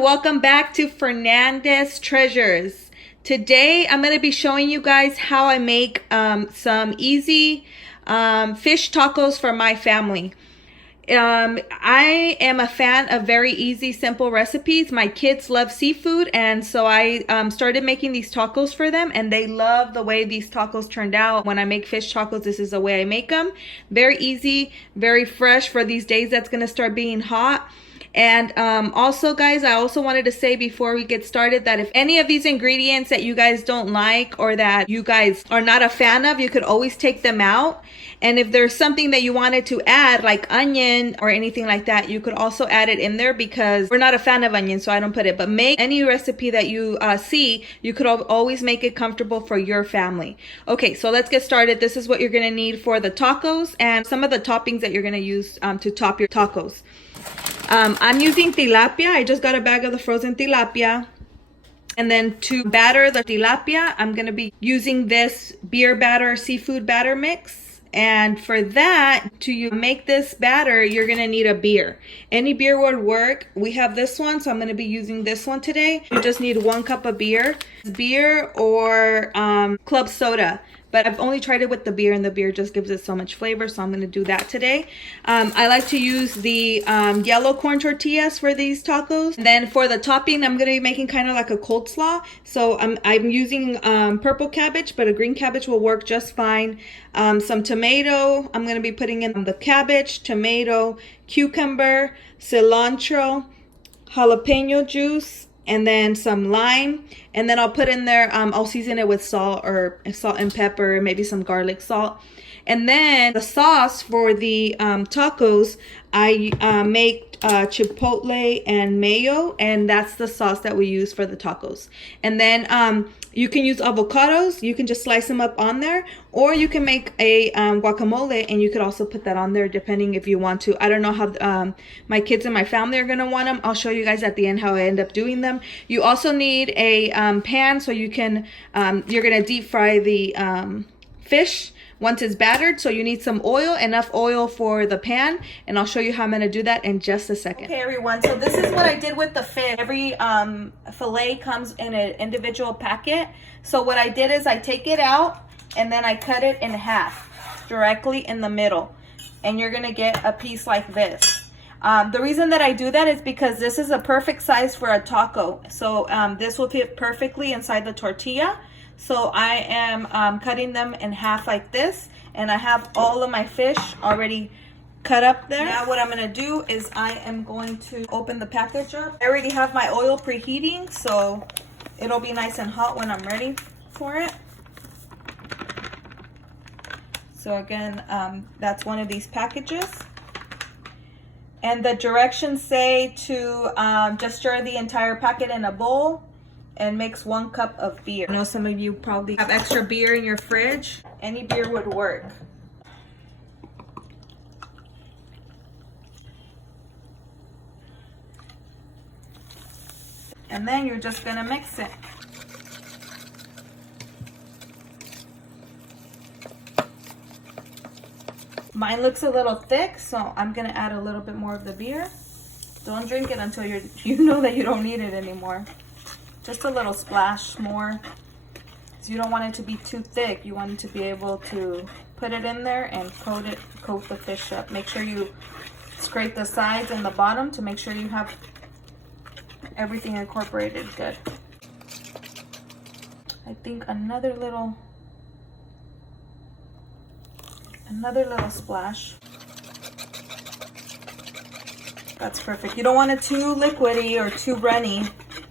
everyone, welcome back to Fernandez Treasures. Today I'm going to be showing you guys how I make some easy fish tacos for my family. I am a fan of very easy, simple recipes. My kids love seafood, and so I started making these tacos for them, and they love the way these tacos turned out. When I make fish tacos, this is the way I make them. Very easy, very fresh for these days that's going to start being hot. And also, guys, I also wanted to say before we get started that if any of these ingredients that you guys don't like or that you guys are not a fan of, you could always take them out. And if there's something that you wanted to add, like onion or anything like that, you could also add it in there, because we're not a fan of onion, so I don't put it. But make any recipe that you see, you could always make it comfortable for your family. Okay, so let's get started. This is what you're gonna need for the tacos and some of the toppings that you're gonna use to top your tacos. I'm using tilapia. I just got a bag of the frozen tilapia. And then to batter the tilapia, I'm going to be using this beer batter, seafood batter mix. And for that, to make this batter, you're going to need a beer. Any beer would work. We have this one, so I'm going to be using this one today. You just need 1 cup of beer. Beer or club soda. But I've only tried it with the beer, and the beer just gives it so much flavor, so I'm going to do that today. I like to use the yellow corn tortillas for these tacos. And then for the topping, I'm going to be making kind of like a cold slaw. So I'm using purple cabbage, but a green cabbage will work just fine. Some tomato, I'm going to be putting in the cabbage, tomato, cucumber, cilantro, jalapeno juice, and then some lime, and then I'll put in there, I'll season it with salt and pepper, maybe some garlic salt. And then the sauce for the tacos, I make chipotle and mayo, and that's the sauce that we use for the tacos. And then you can use avocados. You can just slice them up on there, or you can make a guacamole, and you could also put that on there depending if you want to. I don't know how my kids and my family are gonna want them. I'll show you guys at the end how I end up doing them. You also need a pan, so you can you're gonna deep fry the fish once it's battered. So you need some oil, enough oil for the pan, and I'll show you how I'm going to do that in just a second. Okay, everyone, so this is what I did with the fish. Every fillet comes in an individual packet. So what I did is I take it out, and then I cut it in half directly in the middle, and you're going to get a piece like this. The reason that I do that is because this is a perfect size for a taco. So this will fit perfectly inside the tortilla. So I am cutting them in half like this, and I have all of my fish already cut up there. Now what I'm going to do is I am going to open the package up. I already have my oil preheating, so it'll be nice and hot when I'm ready for it. So again, that's one of these packages. And the directions say to just stir the entire packet in a bowl and mix 1 cup of beer. I know some of you probably have extra beer in your fridge. Any beer would work. And then you're just gonna mix it. Mine looks a little thick, so I'm gonna add a little bit more of the beer. Don't drink it until you know that you don't need it anymore. Just a little splash more, because you don't want it to be too thick. You want it to be able to put it in there and coat the fish up. Make sure you scrape the sides and the bottom to make sure you have everything incorporated good. I think another little splash. That's perfect. You don't want it too liquidy or too runny,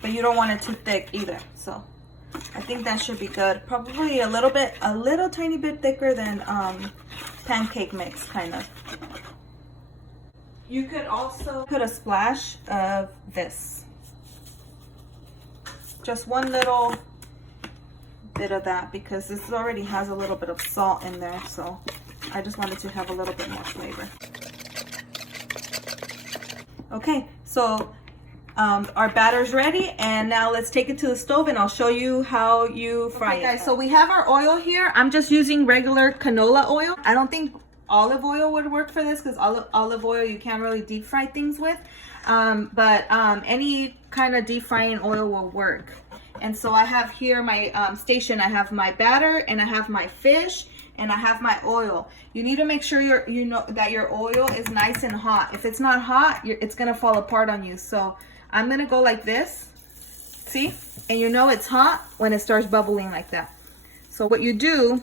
but you don't want it too thick either. So I think that should be good. Probably a little tiny bit thicker than pancake mix, kind of. You could also put a splash of this. Just one little bit of that, because this already has a little bit of salt in there, so I just wanted to have a little bit more flavor. Okay, so our batter's ready, and now let's take it to the stove and I'll show you how you fry it. Guys, so we have our oil here. I'm just using regular canola oil. I don't think olive oil would work for this, because olive oil you can't really deep fry things with. but any kind of deep frying oil will work. And so I have here my station. I have my batter, and I have my fish, and I have my oil. You need to make sure you know that your oil is nice and hot. If it's not hot, it's gonna fall apart on you. So I'm gonna go like this. See? And you know it's hot when it starts bubbling like that. So what you do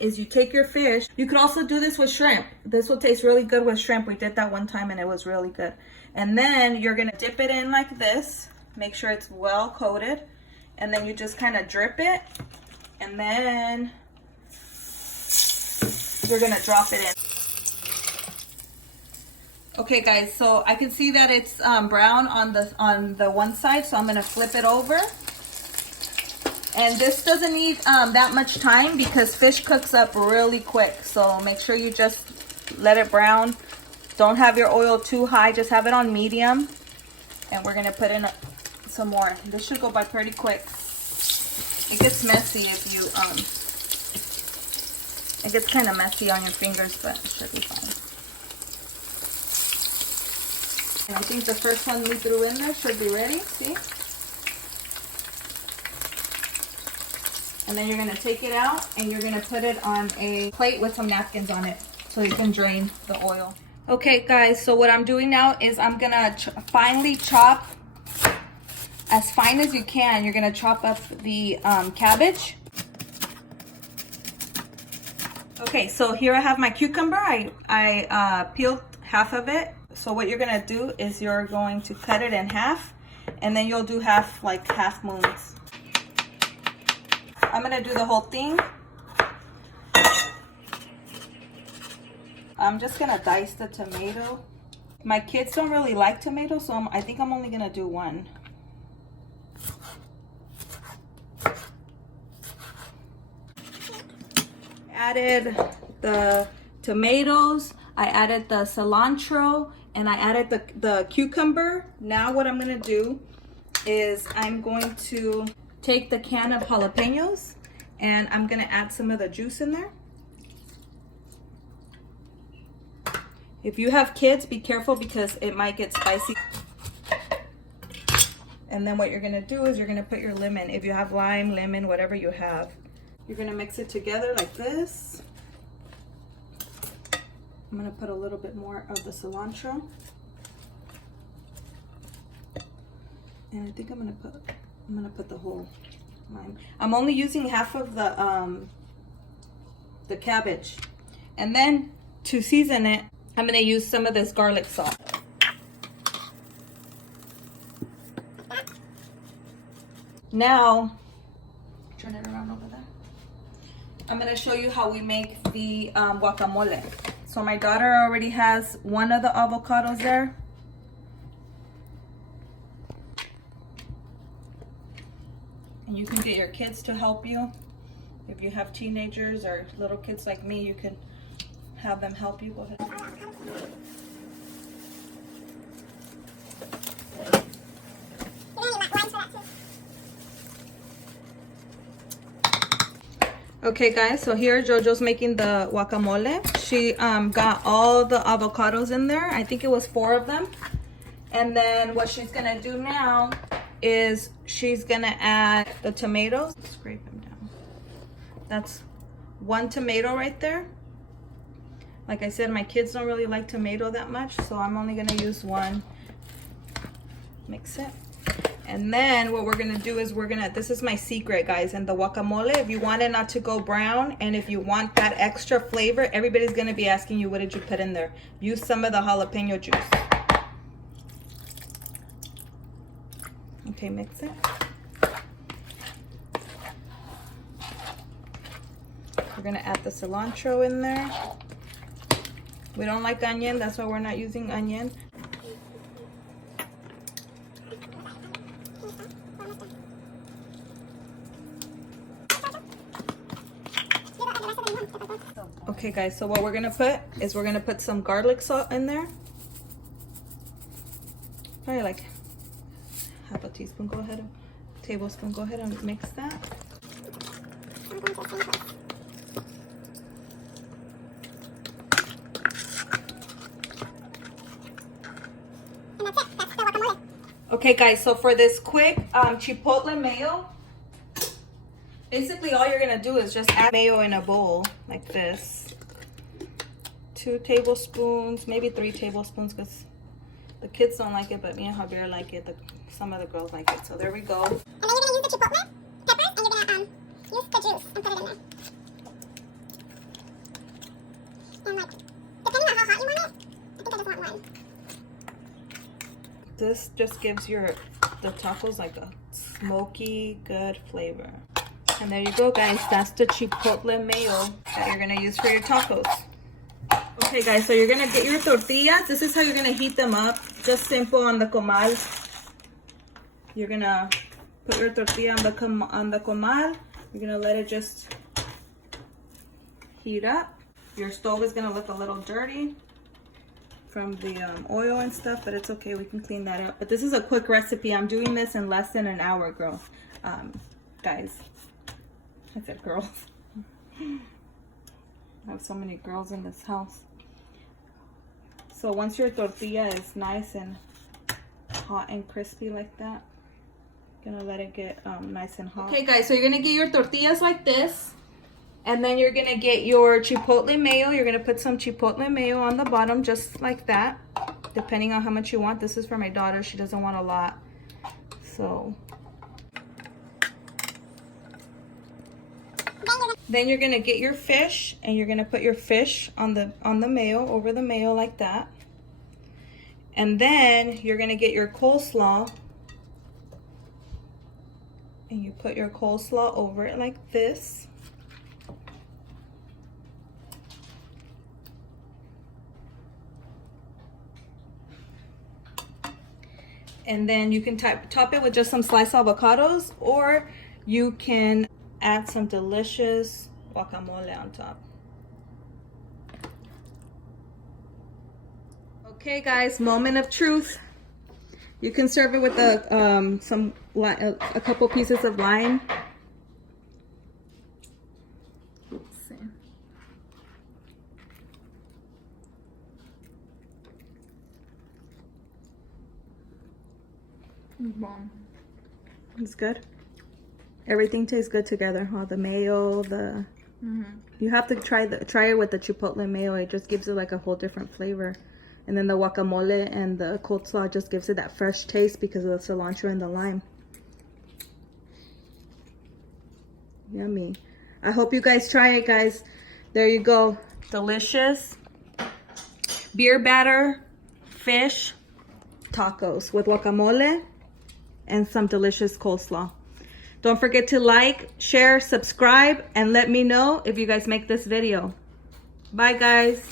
is you take your fish. You could also do this with shrimp. This will taste really good with shrimp. We did that one time and it was really good. And then you're gonna dip it in like this. Make sure it's well coated. And then you just kind of drip it. And then you're gonna drop it in. Okay guys, so I can see that it's brown on the one side, so I'm gonna flip it over. And this doesn't need that much time because fish cooks up really quick. So make sure you just let it brown. Don't have your oil too high, just have it on medium. And we're gonna put in some more. This should go by pretty quick. It gets messy if you, it gets kind of messy on your fingers, but it should be fine. And I think the first one we threw in there should be ready, see? And then you're gonna take it out and you're gonna put it on a plate with some napkins on it so you can drain the oil. Okay guys, so what I'm doing now is I'm gonna finely chop as fine as you can. You're gonna chop up the cabbage. Okay, so here I have my cucumber. I peeled half of it. So what you're gonna do is you're going to cut it in half, and then you'll do half moons. I'm gonna do the whole thing. I'm just gonna dice the tomato. My kids don't really like tomatoes, so I think I'm only gonna do one. Added the tomatoes, I added the cilantro, and I added the cucumber. Now what I'm gonna do is I'm going to take the can of jalapenos and I'm gonna add some of the juice in there. If you have kids, be careful because it might get spicy. And then what you're gonna do is you're gonna put your lemon. If you have lime, lemon, whatever you have. You're gonna mix it together like this. I'm gonna put a little bit more of the cilantro. And I think I'm gonna put the whole lime. I'm only using half of the cabbage. And then to season it, I'm gonna use some of this garlic salt. Now, turn it around over there. I'm gonna show you how we make the guacamole. So my daughter already has one of the avocados there. And you can get your kids to help you. If you have teenagers or little kids like me, you can have them help you. Go ahead. Okay guys, so here Jojo's making the guacamole. She got all the avocados in there. I think it was 4 of them. And then what she's gonna do now is she's gonna add the tomatoes. Scrape them down. That's 1 tomato right there. Like I said, my kids don't really like tomato that much, so I'm only gonna use 1. Mix it. And then what we're gonna do is this is my secret, guys, and the guacamole, if you want it not to go brown and if you want that extra flavor, everybody's gonna be asking you, what did you put in there? Use some of the jalapeno juice. Okay, mix it. We're gonna add the cilantro in there. We don't like onion, that's why we're not using onion. Okay guys, so what we're gonna put is we're gonna put some garlic salt in there. Probably like half a teaspoon. Go ahead, tablespoon. Go ahead and mix that. And that's it. Okay guys, so for this quick chipotle mayo, basically all you're gonna do is just add mayo in a bowl like this. 2 tablespoons, maybe 3 tablespoons, because the kids don't like it, but me and Javier like it. Some of the girls like it. So there we go. And then you're gonna use the chipotle peppers, and you're gonna use the juice and put it in there. And like, depending on how hot you want it, I think I just want 1. This just gives the tacos like a smoky, good flavor. And there you go, guys. That's the chipotle mayo that you're gonna use for your tacos. Okay, guys, so you're gonna get your tortillas. This is how you're gonna heat them up. Just simple on the comal. You're gonna put your tortilla on the comal. You're gonna let it just heat up. Your stove is gonna look a little dirty from the oil and stuff, but it's okay, we can clean that up. But this is a quick recipe. I'm doing this in less than an hour, girl. Guys, I said girls. I have so many girls in this house. So once your tortilla is nice and hot and crispy like that, gonna let it get nice and hot. Okay guys, so you're gonna get your tortillas like this. And then you're gonna get your chipotle mayo. You're gonna put some chipotle mayo on the bottom, just like that, depending on how much you want. This is for my daughter. She doesn't want a lot. So then you're gonna get your fish, and you're gonna put your fish on the mayo, over the mayo like that. And then you're gonna get your coleslaw, and you put your coleslaw over it like this. And then you can top it with just some sliced avocados, or you can add some delicious guacamole on top. Okay guys, moment of truth. You can serve it with a couple pieces of lime. Let's see. Bomb. It's good. Everything tastes good together, huh? The mayo, you have to try it with the chipotle mayo. It just gives it like a whole different flavor. And then the guacamole and the coleslaw just gives it that fresh taste because of the cilantro and the lime. Yummy. I hope you guys try it, guys. There you go. Delicious beer batter fish tacos with guacamole and some delicious coleslaw. Don't forget to like, share, subscribe, and let me know if you guys make this video. Bye, guys.